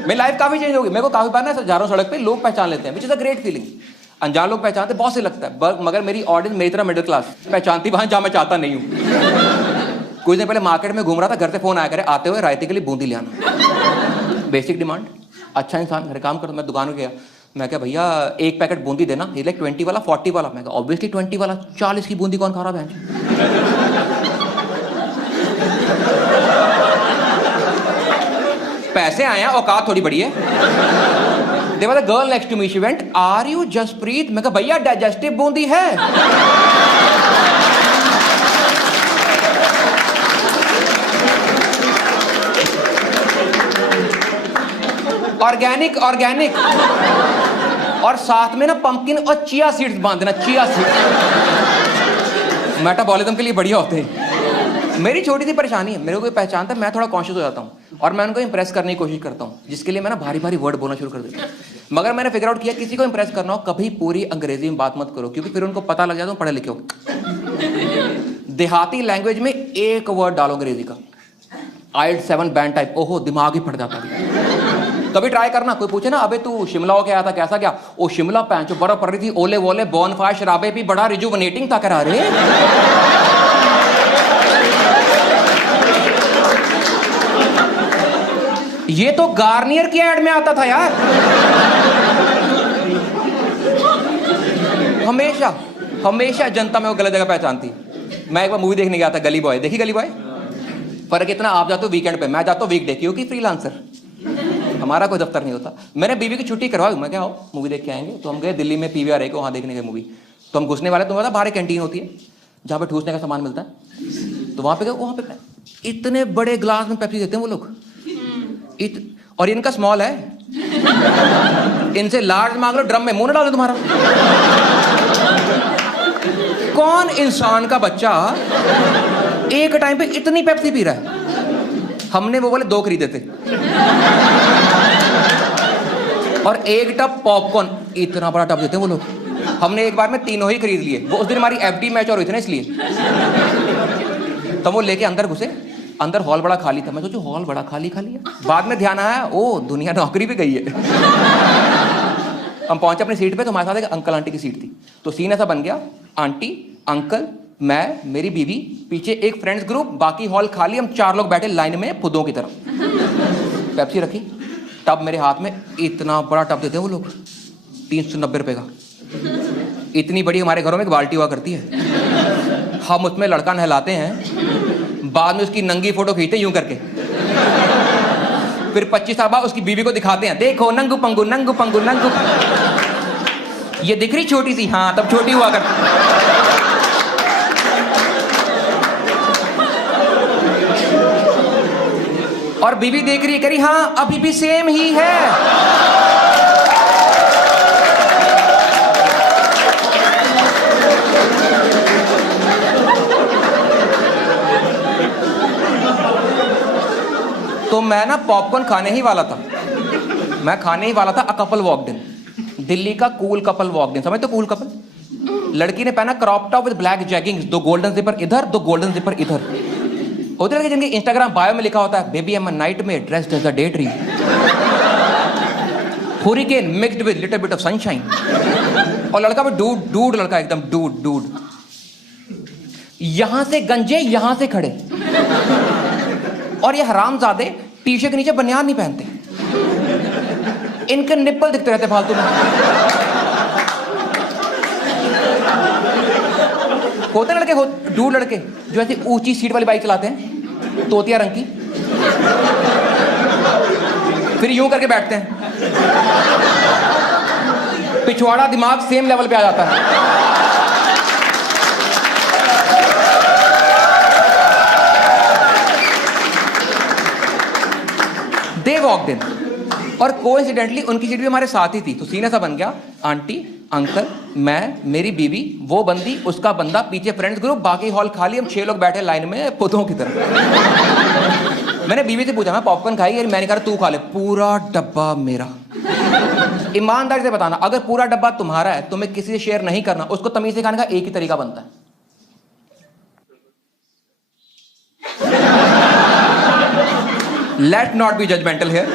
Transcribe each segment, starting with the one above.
मेरी लाइफ काफी चेंज होगी। मेरे को काफी बार ना जा रहा हूँ सड़क पे, लोग पहचान लेते हैं, which is a great feeling. अनजान लोग पहचानते बहुत से लगता है, मगर मेरी ऑडियंस मेरी तरह मिडिल क्लास पहचानती वहां जहां मैं चाहता नहीं हूँ। कुछ दिन पहले मार्केट में घूम रहा था, घर से फोन आया करे आते हुए रायते के लिए बूंदी ले आना। बेसिक डिमांड, अच्छा इंसान, घर काम करता। मैं दुकान में गया, मैं क्या भैया एक पैकेट बूंदी देना, ये लाइक 20 वाला 40 वाला। मैं ऑब्वियसली 20 वाला, 40 की बूंदी कौन खा रहा है? पैसे आए हैं, औकात थोड़ी बड़ी है। There was a girl next to me, she went, "Are you Jaspreet?" मैं कहा भैया डाइजेस्टिव बूंदी है। ऑर्गेनिक ऑर्गेनिक, और साथ में ना पंपकिन और चिया सीड्स बांध देना, चिया सीड्स मेटाबॉलिज्म के लिए बढ़िया होते हैं। मेरी छोटी सी परेशानी है, मेरे को कोई पहचानता है, मैं थोड़ा कॉन्शियस हो जाता हूँ और मैं उनको इंप्रेस करने की कोशिश करता हूँ, जिसके लिए मैं ना भारी भारी वर्ड बोलना शुरू कर देता हूँ। मगर मैंने फिगर आउट किया, किसी को इंप्रेस करना हो कभी पूरी अंग्रेजी में बात मत करो, क्योंकि फिर उनको पता लग जाता है पढ़े लिखे हो। देहाती लैंग्वेज में एक वर्ड डालो अंग्रेजी का, आइट 7 बैंड टाइप, ओहो दिमाग ही फट जाता है। कभी ट्राई करना, कोई पूछे ना अबे तू शिमला हो गया था, कैसा क्या? ओ शिमला पैंचो बर्फ पड़ रही थी, ओले वोले बॉनफायर शराबे भी, बड़ा रिजुवनेटिंग था। करा रहे ये तो गार्नियर की एड में आता था यार। हमेशा हमेशा जनता में वो गलत जगह पहचानती। मैं एक बार मूवी देखने गया था, गली बॉय। देखी गली बॉय? फर्क इतना, आप जाते हो वीकेंड पे, मैं जाता हूँ वीकडे, क्योंकि फ्रीलांसर, हमारा कोई दफ्तर नहीं होता। मैंने बीवी की छुट्टी करवाई, मैं क्या आओ मूवी देख के आएंगे। तो हम गए दिल्ली में पीवीआर को, वहाँ देखने गए मूवी। तो हम घुसने वाले, तुम्हें पता बाहर एक कैंटीन होती है जहाँ पे ठूसने का सामान मिलता है। तो वहाँ पे गए, वहाँ पे इतने बड़े ग्लास में पेप्सी देते हैं वो लोग, और इनका स्मॉल है। इनसे लार्ज मांग लो, ड्रम में मुंह न डालो तुम्हारा। कौन इंसान का बच्चा एक टाइम पे इतनी पेप्सी पी रहा है? हमने वो वाले 2 खरीदे थे, और एक टब पॉपकॉर्न, इतना बड़ा टब देते हैं वो लोग। हमने एक बार में 3 ही खरीद लिए। वो उस दिन हमारी एफडी मैच और हुई थी ना, इसलिए। तो वो लेके अंदर घुसे, अंदर हॉल बड़ा खाली था। मैं सोचू हॉल बड़ा खाली खाली है, बाद में ध्यान आया ओ दुनिया नौकरी पे गई है। हम पहुंचे अपनी सीट पे, तो हमारे साथ एक अंकल आंटी की सीट थी। तो सीन ऐसा बन गया, आंटी, अंकल, मैं, मेरी बीवी, पीछे एक फ्रेंड्स ग्रुप, बाकी हॉल खाली, हम 4 लोग बैठे लाइन में फुद्दों की तरफ। पेप्सी रखी, टब मेरे हाथ में, इतना बड़ा टब देते हैं वो लोग, 390 रुपए का। इतनी बड़ी हमारे घरों में एक बाल्टी हुआ करती है, हम उसमें लड़का नहलाते हैं, बाद में उसकी नंगी फोटो खींचते यूं करके, फिर 25 साल बाद उसकी बीवी को दिखाते हैं, देखो नंगू पंगू नंगू पंगू नंगू पंगू। ये दिख रही छोटी सी? हाँ, तब छोटी हुआ करती। और बीवी देख रही है, करी हाँ अभी भी सेम ही है। तो मैं ना पॉपकॉर्न खाने ही वाला था, मैं खाने ही वाला था। A couple walked in, Delhi का कूल कपल वॉक्ड इन, समझ तो कूल कपल। लड़की ने पहना crop top with black jeggings, 2 golden zipper इधर, 2 गोल्डन जिपर इधर। उधर के जिनके इंस्टाग्राम बायो में लिखा होता है, baby I am a nightmare dressed as a daydream, hurricane mixed with little bit of sunshine. और लड़का भी डूड लड़का, एकदम डूड। यहां से गंजे, यहां से खड़े। और ये हरामजादे टी-शर्ट के नीचे बनियान नहीं पहनते, इनके निप्पल दिखते रहते फालतू में। होते लड़के, डूड लड़के जो ऐसी ऊंची सीट वाली बाइक चलाते हैं, तोतिया रंग की, फिर यूं करके बैठते हैं, पिछवाड़ा दिमाग सेम लेवल पे आ जाता है। दे वॉक्ड इन, और कोइंसिडेंटली उनकी सीट भी हमारे साथ ही थी। तो सीन ऐसा बन गया, आंटी, अंकल, मैं, मेरी बीवी, वो बंदी, उसका बंदा, पीछे फ्रेंड्स ग्रुप, बाकी हॉल खाली, हम 6 लोग बैठे लाइन में पुतों की तरह। मैंने बीवी से पूछा, मैं पॉपकॉर्न खाई? यार मैंने कहा तू खा ले। पूरा डब्बा मेरा। ईमानदारी से बताना, अगर पूरा डब्बा तुम्हारा है, तुम्हें किसी से शेयर नहीं करना। उसको तमीज से खाने का एक ही तरीका बनता है, let not be judgemental here.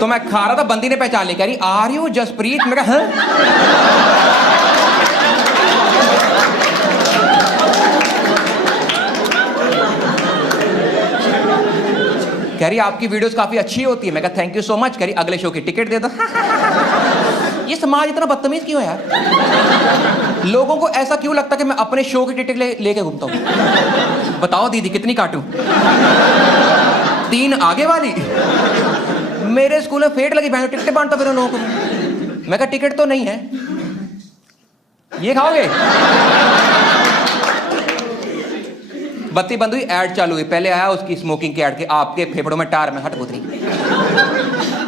तो मैं खा रहा था, बंदी ने पहचान ली, कह रही आर यू जसप्रीत? मैं कहा हाँ? कह रही आपकी वीडियोस काफी अच्छी होती है। मैं कहा थैंक यू सो मच। कह रही अगले शो की टिकट दे दो। ये समाज इतना बदतमीज क्यों है यार? लोगों को ऐसा क्यों लगता कि मैं अपने शो की टिकट लेके घूमता हूं? बताओ दीदी कितनी काटूं? 3 आगे वाली? मेरे स्कूल में फेट लगी, बहन टिकट बांटता फिर लोगों को। मैं कहा टिकट तो नहीं है, ये खाओगे? बत्ती बंद हुई, ऐड चालू हुई। पहले आया उसकी स्मोकिंग के ऐड के, आपके फेफड़ों में टार में हट उतरी,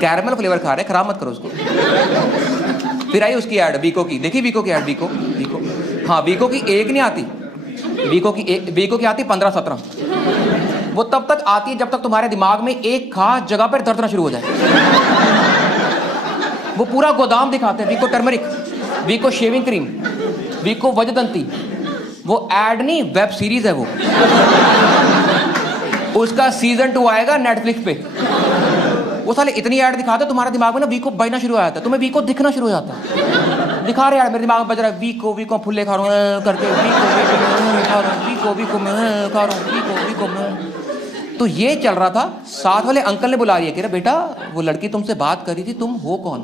कैरमल फ्लेवर खा रहे, खराब मत करो उसको। फिर आई उसकी ऐड वीको की, देखी वीको की ऐड? वीको हाँ, वीको की एक नहीं आती, वीको की आती 15-17। वो तब तक आती है जब तक तुम्हारे दिमाग में एक खास जगह पर दर्द ना शुरू हो जाए। वो पूरा गोदाम दिखाते हैं, वीको टर्मरिक, वीको शेविंग क्रीम, वीको वजदंती। वो ऐड नहीं, वेब सीरीज है वो। उसका सीजन 2 आएगा नेटफ्लिक्स पे। वो साले इतनी ऐड दिखाते तुम्हारे दिमाग में ना वीको बजना शुरू हो जाता है, तुम्हें वीको दिखना शुरू हो जाता है। दिखा रहे यार, मेरे दिमाग में बज रहा है वीको फुल्ले खा रहा हूँ करके, वीको मैं। तो ये चल रहा था। साथ वाले अंकल ने बुला लिया कि बेटा वो लड़की तुमसे बात कर रही थी, तुम हो कौन?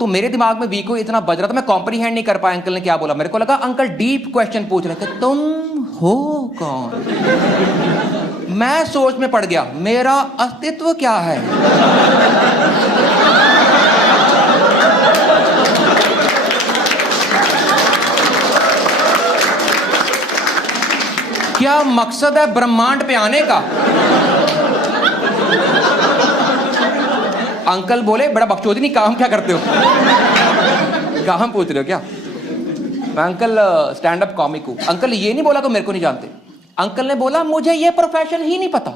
तो मेरे दिमाग में वीको इतना बज रहा था, मैं कॉम्प्रीहेंड नहीं कर पाया अंकल ने क्या बोला। मेरे को लगा अंकल डीप क्वेश्चन पूछ रहे थे, तुम हो कौन? मैं सोच में पड़ गया, मेरा अस्तित्व क्या है? क्या मकसद है ब्रह्मांड पे आने का? अंकल बोले बड़ा बकचोदी, नहीं काम क्या करते हो? काम पूछ रहे हो क्या? मैं अंकल स्टैंड अप कॉमिक हूं। अंकल ये नहीं बोला तो मेरे को नहीं जानते। अंकल ने बोला मुझे ये प्रोफेशन ही नहीं पता।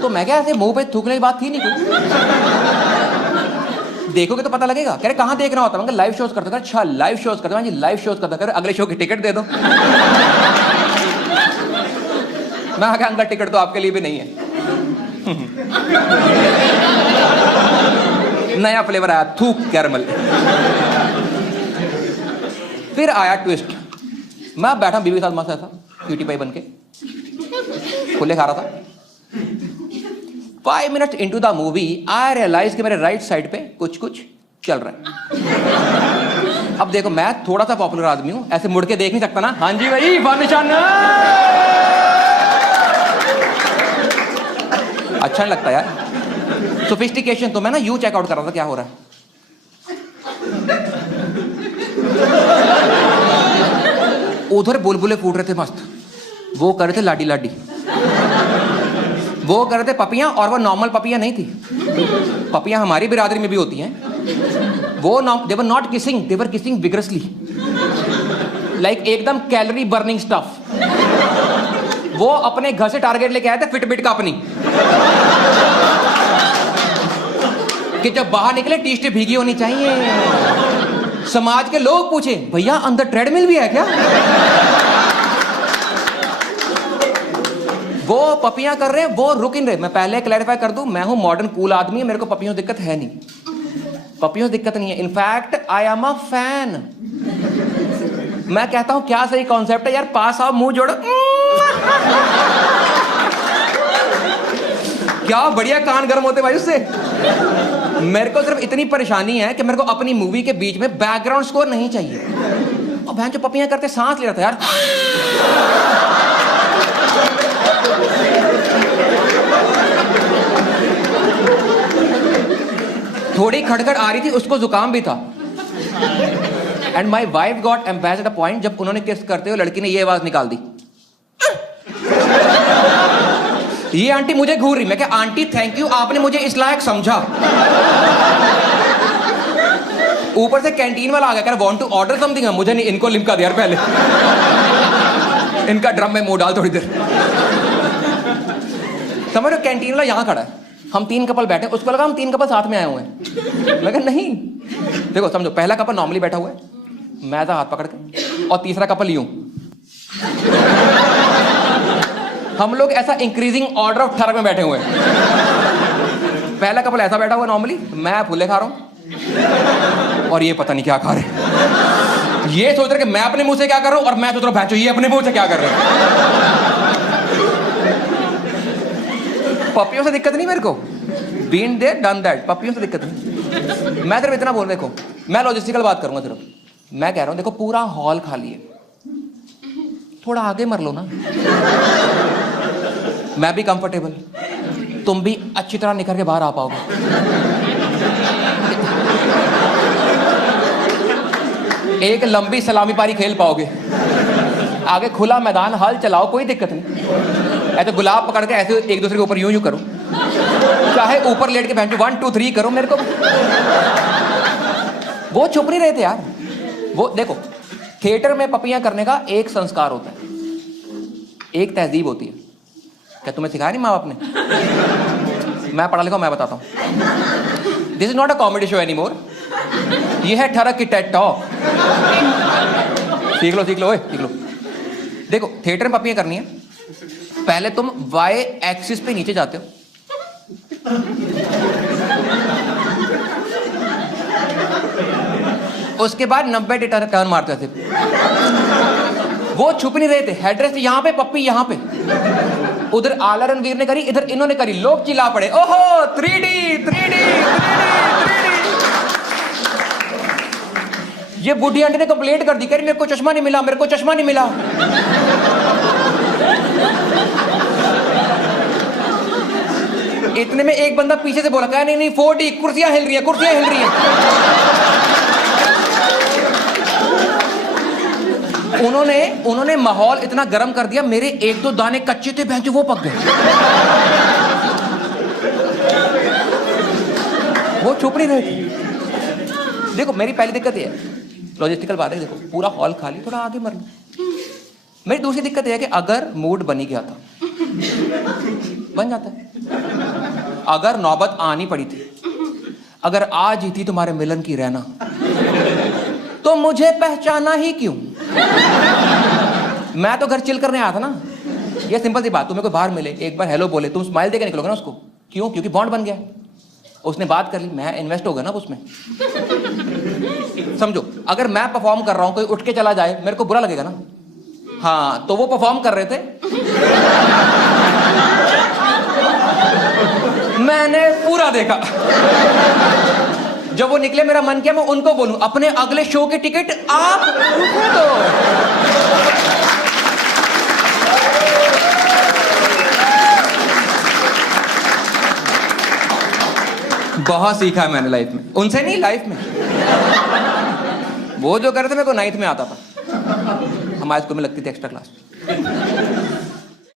तो मैं क्या ऐसे मुंह पे थूकने की बात थी नहीं कोई। देखोगे तो पता लगेगा। कह रहे कहां देखना होता है? लाइव शोज करते। अच्छा लाइव शोज करते हैं, लाइव शोज करता कर, अगले शो की टिकट दे दो। मैं कहा अंकल टिकट तो आपके लिए भी नहीं है। नया फ्लेवर आया, थूक कैरमल। फिर आया ट्विस्ट। मैं बैठा बीवी के साथ मस्त ऐसा क्यूटी पाई बन के खुले खा रहा था। 5 minute into the movie I realise कि मेरे राइट साइड पे कुछ चल रहा है। अब देखो मैं थोड़ा सा पॉपुलर आदमी हूं, ऐसे मुड़ के देख नहीं सकता ना। हाँ जी भाई वन निशान। अच्छा नहीं लगता यार सोफिस्टिकेशन। तो मैं ना यू चेकआउट कर रहा था क्या हो रहा है। उधर बुलबुले फूट रहे थे मस्त, वो कर रहे थे लाडी लाडी, वो कर रहे थे पपियां। और वो नॉर्मल पपियां नहीं थी, पपियां हमारी बिरादरी में भी होती हैं। वो they were not kissing, they were kissing vigorously, like एकदम कैलोरी बर्निंग स्टफ। वो अपने घर से टारगेट लेके आए थे फिटबिट का अपनी, कि जब बाहर निकले टी शर्ट भीगी होनी चाहिए। समाज के लोग पूछे भैया अंदर ट्रेडमिल भी है क्या? वो पपियां कर रहे हैं, वो रुक नहीं रहे। मैं पहले क्लैरिफाई कर दूं, मैं हूं मॉडर्न कूल आदमी, मेरे को पपियों दिक्कत है नहीं, पपियों दिक्कत नहीं है। In fact I am a fan. मैं कहता हूं क्या सही कॉन्सेप्ट है यार, पास आओ मुंह जोड़ो। क्या बढ़िया कान गर्म होते भाई उससे। मेरे को सिर्फ इतनी परेशानी है कि मेरे को अपनी मूवी के बीच में बैकग्राउंड स्कोर नहीं चाहिए। और बहन जो पपियां करते सांस ले रहा था यार। थोड़ी खड़खड़ आ रही थी, उसको जुकाम भी था। And my wife got embarrassed at a point, जब उन्होंने किस करते हुए लड़की ने ये आवाज निकाल दी, ये आंटी मुझे घूर रही। मैं क्या आंटी थैंक यू, आपने मुझे इस लायक समझा। ऊपर से कैंटीन वाला आ गया, कह रहा वांट टू ऑर्डर समथिंग। मुझे नहीं, इनको लिमका दे यार पहले, इनका ड्रम में मुंह डाल थोड़ी देर। समझ रहे, कैंटीन वाला यहां खड़ा है, हम 3 कपल बैठे, उसको लगा हम 3 कपल साथ में आए हुए हैं। मैं कहा नहीं, देखो समझो, पहला कपल नॉर्मली बैठा हुआ है, मैं था हाथ पकड़ के, और तीसरा कपल यूं। हम लोग ऐसा इंक्रीजिंग ऑर्डर ऑफ थर्ड में बैठे हुए हैं। पहला कपल ऐसा बैठा हुआ नॉर्मली, मैं फूले खा रहा हूं और ये पता नहीं क्या खा रहे हैं। ये सोच रहे कि मैं अपने मुंह से क्या कर रहा हूं और मैं सोच रहा हूं भैंचो ये अपने मुंह से क्या कर रहे हैं। पपियों से दिक्कत नहीं मेरे को, बीन देयर डन दैट, पपियों से दिक्कत नहीं। मैं सिर्फ इतना बोल, देखो मैं लॉजिस्टिकल बात करूंगा सिर्फ। मैं कह रहा हूं देखो पूरा हॉल खाली है, थोड़ा आगे मर लो ना। मैं भी कंफर्टेबल, तुम भी अच्छी तरह निकल के बाहर आ पाओगे। एक लंबी सलामी पारी खेल पाओगे, आगे खुला मैदान, हल चलाओ, कोई दिक्कत नहीं। ऐसे गुलाब पकड़ के ऐसे एक दूसरे के ऊपर यूं यूं करो, चाहे ऊपर लेट के भैंचो 1 2 3 करो। मेरे को वो चुप नहीं रहे थे यार। वो देखो थिएटर में पपियां करने का एक संस्कार होता है, एक तहजीब होती है। क्या तुम्हें सिखाया नहीं माँ बाप ने? मैं पढ़ा लिखा, मैं बताता हूं। This is not a comedy show any more, ये है ठरक की टेड टॉक। सीख लो सीख लो, सीख लो। देखो थिएटर में पपियां करनी है, पहले तुम वाई एक्सिस पे नीचे जाते हो, उसके बाद 90 टर्न मारते थे। वो छुप नहीं रहे थे, हेडरेस्ट यहां पे, पप्पी यहां पे। उधर आला रणवीर ने करी, इधर इन्होंने करी, लोग चिल्ला पड़े, ओहो 3D 3D 3D 3D। ये बूढ़ी आंटी ने कंप्लेंट कर दी, कह रही मेरे को चश्मा नहीं मिला, मेरे को चश्मा नहीं मिला। इतने में एक बंदा पीछे से बोला, कहा नहीं नहीं 4D, कुर्सियां हिल रही हैं, कुर्सियां हिल रही हैं। उन्होंने माहौल इतना गर्म कर दिया, मेरे 1-2 दाने कच्चे थे भैंचो, वो पक गए। वो छुप नहीं रहे थे। देखो मेरी पहली दिक्कत ये है, लॉजिस्टिकल बात है। देखो पूरा हॉल खाली, थोड़ा आगे मर लो। मेरी दूसरी दिक्कत यह है कि अगर मूड बनी गया था, बन जाता है। अगर नौबत आनी पड़ी थी, अगर आज ही थी तुम्हारे मिलन की रहना, तो मुझे पहचाना ही क्यों? मैं तो घर चिल करने आया था ना। ये सिंपल सी बात, तुम्हें कोई बाहर मिले, एक बार हेलो बोले, तुम स्माइल देके निकलोगे ना उसको। क्यों? क्योंकि बॉन्ड बन गया, उसने बात कर ली, मैं इन्वेस्ट हो गया ना उसमें। समझो अगर मैं परफॉर्म कर रहा हूं, कोई उठ के चला जाए, मेरे को बुरा लगेगा ना। हाँ तो वो परफॉर्म कर रहे थे, मैंने पूरा देखा। जब वो निकले मेरा मन किया मैं उनको बोलूं, अपने अगले शो की टिकट आप दो। बहुत सीखा है मैंने लाइफ में, उनसे नहीं लाइफ में। वो जो कर रहे थे मेरे को 9th में आता था, हमारे स्कूल में लगती थी एक्स्ट्रा क्लास।